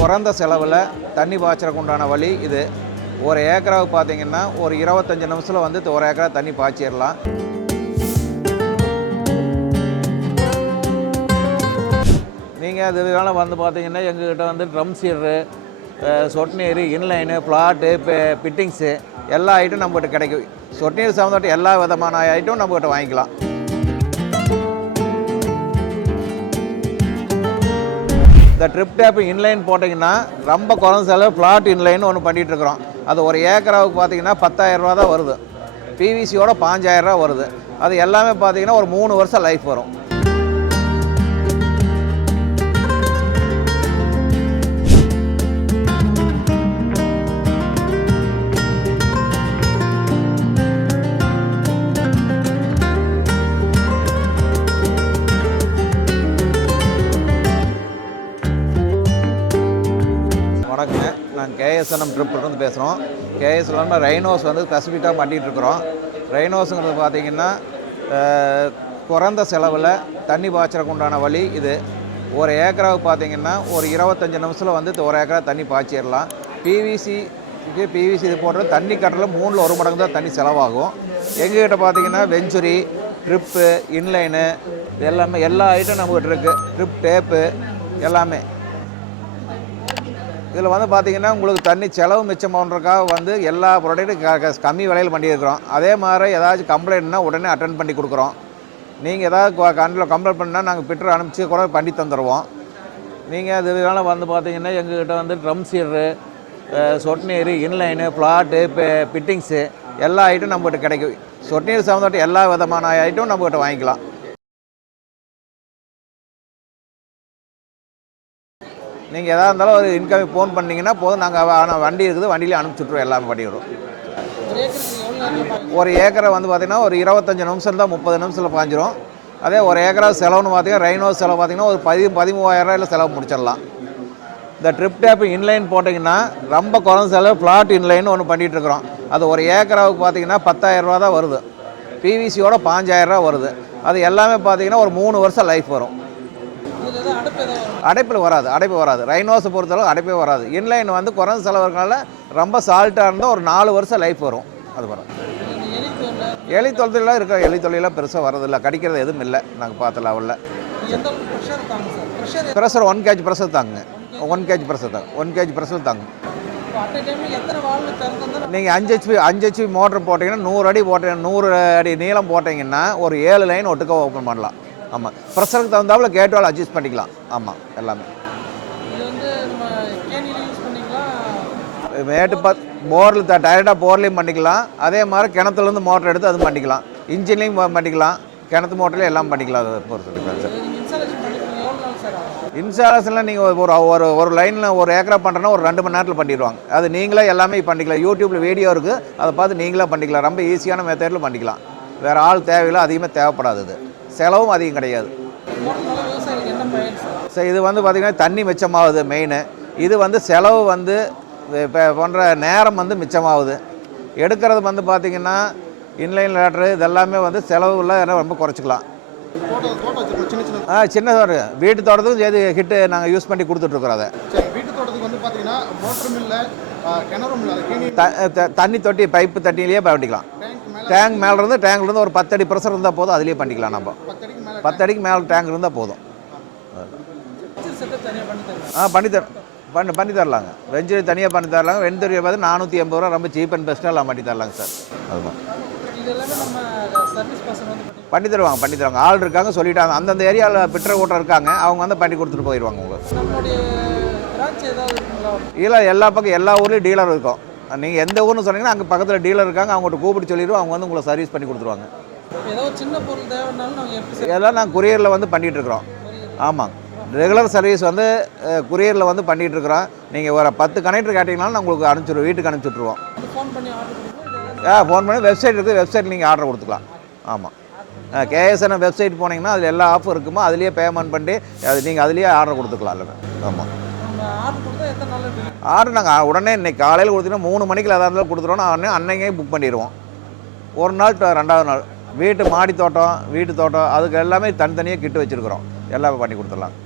குறைந்த செலவில் தண்ணி பாய்ச்சறக்கு உண்டான வழி இது. ஒரு ஏக்கராவுக்கு பார்த்தீங்கன்னா ஒரு இருபத்தஞ்சி நிமிஷத்தில் வந்து ஒரு ஏக்கரா தண்ணி பாய்ச்சிடலாம் நீங்கள் அது இதனால் வந்து பார்த்தீங்கன்னா எங்ககிட்ட வந்து ட்ரம் சீரு சொட்நீர் இன்லைனு இப்போ பிட்டிங்ஸு எல்லா ஐட்டம் நம்மகிட்ட கிடைக்கும். சொட்டு நீர் சம்மந்தப்பட்ட எல்லா விதமான ஐட்டம் நம்மகிட்ட வாங்கிக்கலாம். இந்த ட்ரிப் டேப் இன்லைன் போட்டிங்கன்னா ரொம்ப குறைஞ்ச செலவு ஃப்ளாட் இன்லைன் ஒன்று பண்ணிகிட்டு இருக்கிறோம் அது ஒரு ஏக்கராவுக்கு பார்த்தீங்கன்னா பத்தாயிரம் ரூபா தான் வருது. பிவிசியோட பாஞ்சாயிரரூவா வருது. அது எல்லாமே பார்த்தீங்கன்னா ஒரு மூணு வருஷம் லைஃப் வரும். நான் கேஎஸ்என்எம் ட்ரிப்லேருந்து பேசுகிறோம் கேஎஸ்எல்எம் ரைனோஸ் வந்து ஸ்பெசிஃபிக்காக பண்ணிகிட்டு இருக்கிறோம். ரைனோஸுங்கிறது பார்த்தீங்கன்னா குறைந்த செலவில் தண்ணி பாய்ச்சறதுக்கு உண்டான வழி இது. ஒரு ஏக்கராவுக்கு பார்த்தீங்கன்னா ஒரு இருபத்தஞ்சி நிமிஷத்தில் வந்து ஒரு ஏக்கரா தண்ணி பாய்ச்சிடலாம் பிவிசி பிவிசி இது போடுற தண்ணி கட்டில் மூணில் ஒரு மடங்கு தான் தண்ணி செலவாகும். எங்ககிட்ட பார்த்தீங்கன்னா வெஞ்சுரி ட்ரிப்பு இன்லைனு எல்லாமே எல்லா ஐட்டம் நம்மகிட்ட இருக்குது ட்ரிப் டேப்பு எல்லாமே. இதில் வந்து பார்த்திங்கன்னா உங்களுக்கு தண்ணி செலவு மிச்சம் வந்து எல்லா ப்ராடக்ட்டும் க- கம்மி விலையில் பண்ணியிருக்கிறோம். அதே மாதிரி ஏதாச்சும் கம்ப்ளைண்ட்னா உடனே அட்டன் பண்ணி கொடுக்குறோம். நீங்கள் ஏதாவது கண்டில் கம்ப்ளைண்ட் பண்ணால் நாங்கள் பிட்டர் அனுப்பிச்சு கூட பண்ணி தந்துடுவோம் நீங்கள் அது இதனால் வந்து பார்த்தீங்கன்னா எங்ககிட்ட வந்து ட்ரம் சீரு சொட்டு நீர் இன்லைனு இப்போ பிட்டிங்ஸு எல்லா ஐட்டம் நம்மகிட்ட கிடைக்கும். சொட்டு நீர் சம்மந்தப்பட்ட எல்லா விதமான ஐட்டம் நம்மகிட்ட வாங்கிக்கலாம். நீங்கள் எதாக இருந்தாலும் ஒரு இன்கமிங் ஃபோன் பண்ணிங்கன்னா போதும். நாங்கள் ஆனால் வண்டி இருக்குது. வண்டியிலே அனுப்பிச்சுட்ருவோம் எல்லாமே பண்ணிவிடுவோம் ஒரு ஏக்கரை வந்து பார்த்திங்கன்னா ஒரு இருபத்தஞ்சி நிமிஷம் தான் முப்பது நிமிஷத்தில் பாஞ்சிரும். அதே ஒரு ஏக்கரா செலவுன்னு பார்த்தீங்கன்னா ரைனோ செலவு பார்த்தீங்கன்னா ஒரு பதி பதிமூவாயிரரூவாயில் செலவு முடிச்சிடலாம். இந்த ட்ரிப் டேப் இன்லைன் போட்டிங்கன்னா ரொம்ப குறைஞ்ச செலவு ஃப்ளாட் இன்லைன் ஒன்று பண்ணிகிட்ருக்குறோம் அது ஒரு ஏக்கராவுக்கு பார்த்தீங்கன்னா பத்தாயிரம் ரூபா தான் வருது. பிவிசியோட பாஞ்சாயிரரூவா வருது. அது எல்லாமே பார்த்தீங்கன்னா ஒரு மூணு வருஷம் லைஃப் வரும். அடைப்பில் வராது அடைப்பு வராது. ரைனோஸை பொறுத்தளவு அடைப்பே வராது. இன்லைன் வந்து குறைஞ்ச செலவு ரொம்ப சால்ட்டாக இருந்தால் ஒரு நாலு வருஷம் லைஃப் வரும். அது வரும். எலி தொழிலாம் இருக்க? எலி தொழிலாம் பெருசாக வரதில்லை கடிக்கிறது எதுவும் இல்லை. நாங்கள் பார்த்த லெவலில் ப்ரெஷர் ஒன் கேஜ் ப்ரெஷர் தாங்க. ஒன் கேஜ் ப்ரெஷர் தாங்க ஒன் கேஜ் ப்ரெஷர் தாங்க. நீங்கள் அஞ்சு ஹெச்பி அஞ்சு ஹெச்பி மோட்டர் போட்டிங்கன்னா நூறு அடி போட்டீங்க நூறு அடி நீளம் போட்டிங்கன்னா ஒரு ஏழு லைன் ஒட்டுக்க ஓப்பன் பண்ணலாம். ஆமாம் ப்ரெஷருக்கு தகுந்தாப்புல கேட்வால் அட்ஜஸ்ட் பண்ணிக்கலாம். ஆமாம் எல்லாமே. மேட்டு பத் போரில் த டைரெக்டாக போர்லேயும் பண்ணிக்கலாம். அதே மாதிரி கிணத்துலேருந்து மோட்டர் எடுத்து அதுவும் பண்ணிக்கலாம். இன்ஜின்லேயும் பண்ணிக்கலாம். கிணத்து மோட்டர்லேயும் எல்லாம் பண்ணிக்கலாம். அதை பொறுத்து இன்ஸ்டாலேஷனில் நீங்கள் ஒரு ஒரு ஒரு லைனில் ஒரு ஏக்கரா பண்ணுறேன்னா ஒரு ரெண்டு மணி நேரத்தில் பண்ணிடுவாங்க. அது நீங்களே எல்லாமே பண்ணிக்கலாம். யூடியூப்பில் வீடியோ இருக்குது அதை பார்த்து நீங்களே பண்ணிக்கலாம். ரொம்ப ஈஸியான மெத்தடில் பண்ணிக்கலாம். வேறு ஆள் தேவையில்லை. அதிகமாக தேவைப்படாது செலவும் அதிகம் கிடையாது. ஸோ இது வந்து பார்த்திங்கன்னா தண்ணி மிச்சமாகுது மெயின் இது வந்து செலவு வந்து இப்போ போன்ற நேரம் வந்து மிச்சமாகுது. எடுக்கிறது வந்து பார்த்திங்கன்னா இன்லைன் லேட்ரு இதெல்லாமே வந்து செலவுல ரொம்ப குறைச்சிக்கலாம். ஆ சின்ன தோறு வீட்டு தோட்டத்துக்கும் எது ஹிட்டு நாங்கள் யூஸ் பண்ணி கொடுத்துட்ருக்குறோம் அதை. வீட்டு தோட்டத்துக்கு வந்து பார்த்தீங்கன்னா த தண்ணி தொட்டி பைப்பு தண்ணியிலேயே பயன்படுத்திக்கலாம். டேங்க் மேலே இருந்து டேங்க்ல இருந்து ஒரு பத்தடி ப்ரெஷர் இருந்தால் போதும் அதுலேயே பண்ணிக்கலாம் நம்ம. பத்தடிக்கு மேலே பத்தடிக்கு மேலே டேங்க் இருந்தால் போதும். ஆ பண்ணி தர பண்ணி பண்ணி தரலாங்க. வெஞ்சரி தனியாக பண்ணி தரலாங்க. வெண்தறி பார்த்து நானூற்றி எண்பது ரூபா ரொம்ப சீப் அண்ட் பெஸ்ட்டாக எல்லாம் பண்ணி தரலாங்க சார் அதுதான் பண்ணி தருவாங்க பண்ணி தருவாங்க. ஆள் இருக்காங்க சொல்லிட்டாங்க. அந்தந்த ஏரியாவில் பிட்டர் ஓட்டர் இருக்காங்க அவங்க வந்து பண்ணி கொடுத்துட்டு போயிடுவாங்க உங்களுக்கு. இல்லை எல்லா பக்கம் எல்லா ஊர்லேயும் டீலர் இருக்கும். நீங்கள் எந்த ஊர்னு சொன்னீங்கன்னா அங்கே பக்கத்தில் டீலர் இருக்காங்க அவங்கள்ட்ட கூப்பிட்டு சொல்லிடுவோம் அவங்க வந்து உங்களை சர்வீஸ் பண்ணி கொடுத்துருவாங்க. ஏதோ சின்ன பொருள் தேவைன்னாலும் நாங்கள் எப்படி இதெல்லாம் நாங்கள் குரியரில் வந்து பண்ணிகிட்டு இருக்கிறோம். ஆமாம் ரெகுலர் சர்வீஸ் வந்து குரியரில் வந்து பண்ணிகிட்டு இருக்கிறோம். நீங்கள் ஒரு பத்து கனெக்டர் கேட்டிங்கனாலும் நான் உங்களுக்கு அனுப்பிச்சிடுவோம் வீட்டுக்கு அனுப்பிச்சுட்ருவோம் ஆ ஃபோன் பண்ணி வெப்சைட் இருக்குது வெப்சைட் நீங்கள் ஆர்டர் கொடுத்துக்கலாம். ஆமாம் கேஎஸ்என் வெப்சைட் போனீங்கன்னா அதில் எல்லா ஆஃபர் இருக்குமோ அதுலேயே பேமெண்ட் பண்ணி அது நீங்கள் அதுலேயே ஆர்டர் கொடுத்துக்கலாம் இல்லை ஆமாம் ஆர்டர் கொடுத்தா எத்தனை நாள் ஆர்டர் நாங்கள் உடனே இன்னைக்கு காலையில் கொடுத்தீங்கன்னா மூணு மணிக்கு எதாக இருந்தாலும் கொடுத்துருவோம். உடனே அன்னைக்கே புக் பண்ணிடுவோம். ஒரு நாள் ரெண்டாவது நாள். வீட்டு மாடி தோட்டம் வீட்டு தோட்டம் அதுக்கு எல்லாமே தனித்தனியாக கிட்டு வச்சுருக்குறோம். எல்லாமே பண்ணி கொடுத்துடலாம்.